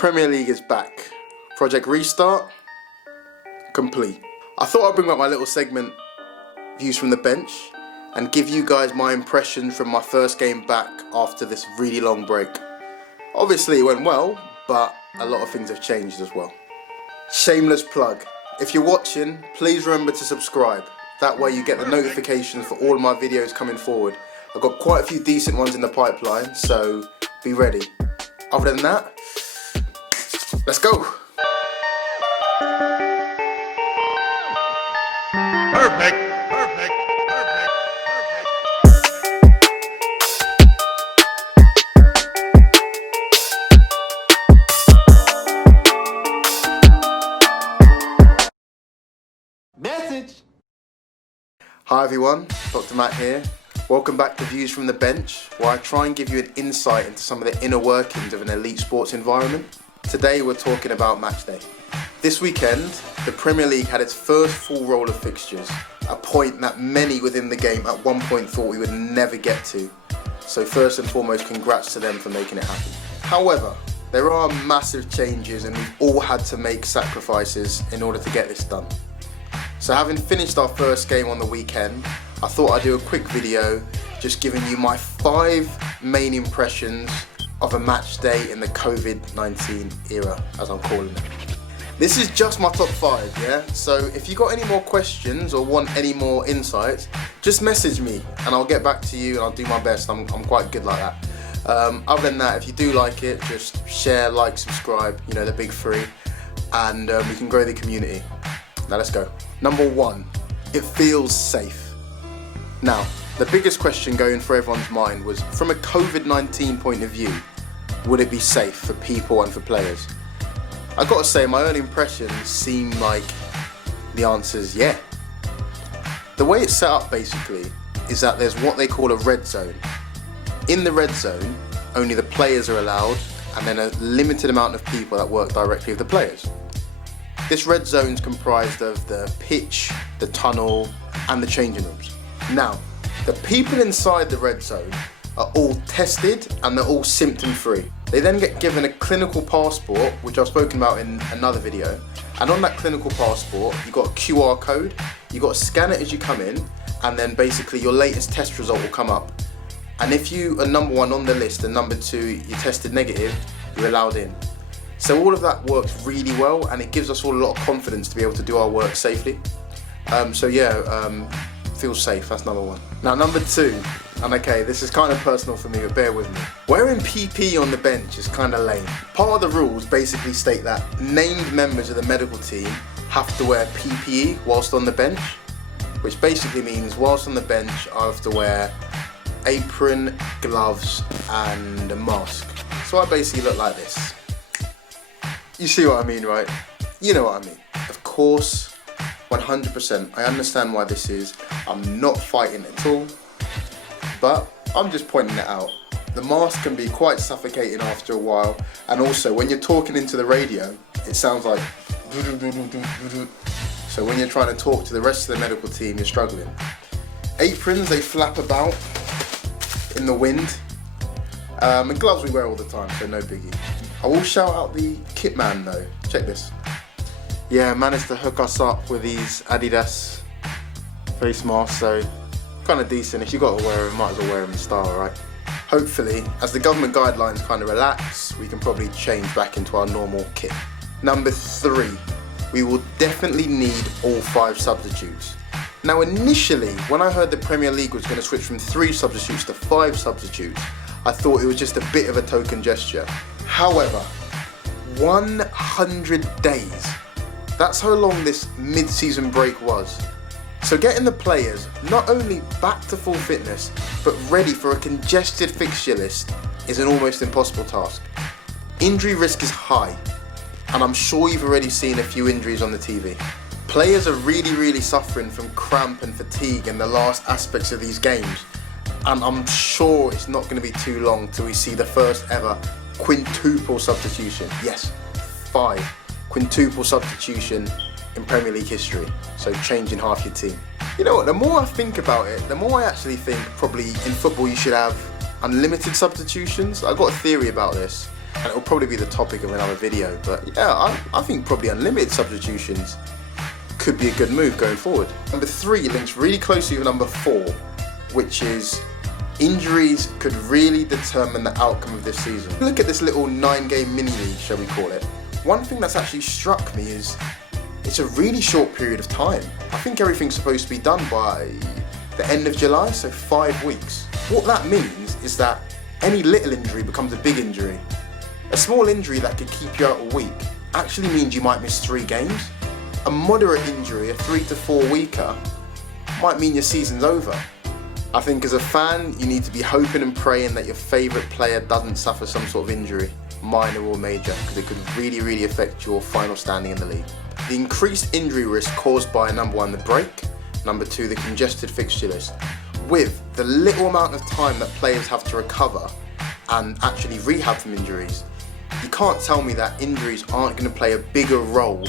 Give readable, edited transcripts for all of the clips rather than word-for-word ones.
Premier League is back. Project Restart, complete. I thought I'd bring back my little segment, Views from the Bench, and give you guys my impressions from my first game back after this really long break. Obviously it went well, but a lot of things have changed as well. Shameless plug. If you're watching, please remember to subscribe. That way you get the notifications for all of my videos coming forward. I've got quite a few decent ones in the pipeline, so be ready. Other than that, let's go. Perfect. Message. Hi everyone, Dr. Matt here. Welcome back to Views from the Bench, where I try and give you an insight into some of the inner workings of an elite sports environment. Today we're talking about match day. This weekend, the Premier League had its first full roll of fixtures, a point that many within the game at one point thought we would never get to. So first and foremost, congrats to them for making it happen. However, there are massive changes and we've all had to make sacrifices in order to get this done. So having finished our first game on the weekend, I thought I'd do a quick video just giving you my 5 main impressions of a match day in the COVID-19 era, as I'm calling it. This is just my top 5, yeah? So if you got any more questions or want any more insights, just message me and I'll get back to you and I'll do my best. I'm quite good like that. Other than that, if you do like it, just share, like, subscribe, you know, the big 3, and we can grow the community. Now let's go. Number 1, it feels safe. Now, the biggest question going through everyone's mind was, from a COVID-19 point of view, would it be safe for people and for players? I gotta say, my early impressions seem like the answer is yeah. The way it's set up basically is that there's what they call a red zone. In the red zone, only the players are allowed, and then a limited amount of people that work directly with the players. This red zone is comprised of the pitch, the tunnel, and the changing rooms. Now, the people inside the red zone are all tested and they're all symptom free. They then get given a clinical passport, which I've spoken about in another video. And on that clinical passport, you've got a QR code, you've got to scan it as you come in, and then basically your latest test result will come up. And if you are number 1 on the list and number 2, you tested negative, you're allowed in. So all of that works really well, and it gives us all a lot of confidence to be able to do our work safely. Feel safe, that's number 1. Now number 2, and okay, this is kind of personal for me, but bear with me. Wearing PP on the bench is kind of lame. Part of the rules basically state that named members of the medical team have to wear PPE whilst on the bench, which basically means whilst on the bench I have to wear apron, gloves and a mask. So I basically look like this. You see what I mean, right? You know what I mean. Of course, 100%, I understand why this is. I'm not fighting at all, but I'm just pointing it out. The mask can be quite suffocating after a while, and also when you're talking into the radio, it sounds like so when you're trying to talk to the rest of the medical team, you're struggling. Aprons, they flap about in the wind, and gloves we wear all the time, so no biggie. I will shout out the kit man though. Check this. Yeah, managed to hook us up with these Adidas face masks, so kind of decent. If you got to wear them, might as well wear them in style, right? Hopefully, as the government guidelines kind of relax, we can probably change back into our normal kit. Number 3, we will definitely need all 5 substitutes. Now initially, when I heard the Premier League was going to switch from 3 substitutes to 5 substitutes, I thought it was just a bit of a token gesture. However, 100 days. That's how long this mid-season break was. So getting the players not only back to full fitness, but ready for a congested fixture list is an almost impossible task. Injury risk is high, and I'm sure you've already seen a few injuries on the TV. Players are really suffering from cramp and fatigue in the last aspects of these games, and I'm sure it's not going to be too long till we see the first ever quintuple substitution. Yes, 5. Quintuple substitution in Premier League history, so changing half your team. You know what, the more I think about it, the more I actually think probably in football you should have unlimited substitutions. I've got a theory about this. and it'll probably be the topic of another video, but yeah, I think probably unlimited substitutions could be a good move going forward. Number 3 links really closely with number 4, which is injuries could really determine the outcome of this season. Look at this little 9-game mini league, shall we call it. One thing that's actually struck me is it's a really short period of time. I think everything's supposed to be done by the end of July, so 5 weeks. What that means is that any little injury becomes a big injury. A small injury that could keep you out a week actually means you might miss 3 games. A moderate injury, a 3 to 4 weeker, might mean your season's over. I think as a fan, you need to be hoping and praying that your favourite player doesn't suffer some sort of injury, minor or major, because it could really affect your final standing in the league. The increased injury risk caused by number 1, the break, number 2, the congested fixture list. With the little amount of time that players have to recover and actually rehab from injuries, you can't tell me that injuries aren't going to play a bigger role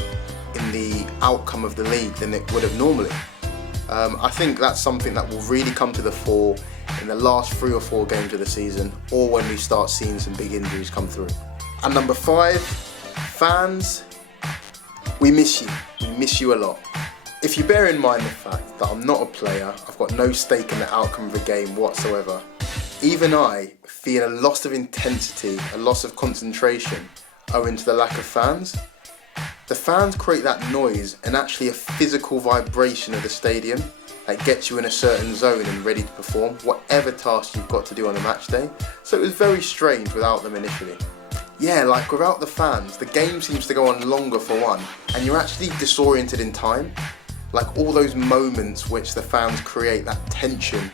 in the outcome of the league than it would have normally. I think that's something that will really come to the fore in the last 3 or 4 games of the season, or when we start seeing some big injuries come through. And number 5, fans, we miss you. We miss you a lot. If you bear in mind the fact that I'm not a player, I've got no stake in the outcome of the game whatsoever, even I feel a loss of intensity, a loss of concentration owing to the lack of fans. The fans create that noise and actually a physical vibration of the stadium that gets you in a certain zone and ready to perform whatever task you've got to do on a match day. So it was very strange without them initially. Yeah, like without the fans, the game seems to go on longer for one, and you're actually disoriented in time. Like all those moments which the fans create, that tension,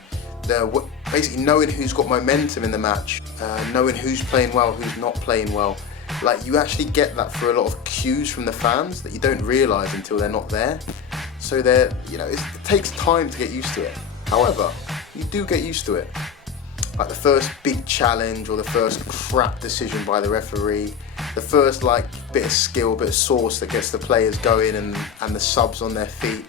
basically knowing who's got momentum in the match, knowing who's playing well, who's not playing well. Like you actually get that through a lot of cues from the fans that you don't realise until they're not there. So it takes time to get used to it. However, you do get used to it. Like the first big challenge or the first crap decision by the referee, the first bit of skill, bit of sauce that gets the players going and the subs on their feet,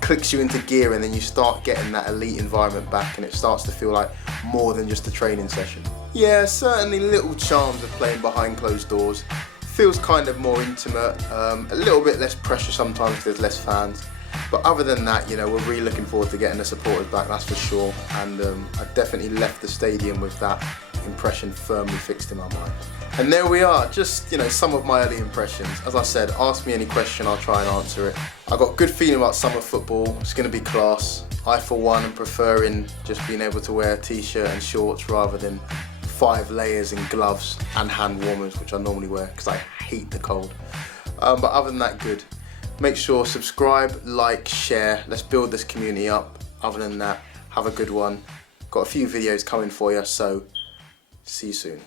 clicks you into gear, and then you start getting that elite environment back and it starts to feel like more than just a training session. Yeah, certainly little charms of playing behind closed doors. Feels kind of more intimate, a little bit less pressure sometimes because there's less fans. But other than that, we're really looking forward to getting the supporters back, that's for sure. And I definitely left the stadium with that impression firmly fixed in my mind. And there we are, just some of my early impressions. As I said, ask me any question, I'll try and answer it. I got a good feeling about summer football. It's going to be class. I for one am preferring just being able to wear a t-shirt and shorts rather than 5 layers and gloves and hand warmers, which I normally wear because I hate the cold. But other than that, good. Make sure subscribe, like, share. Let's build this community up. Other than that, have a good one. Got a few videos coming for you, so see you soon.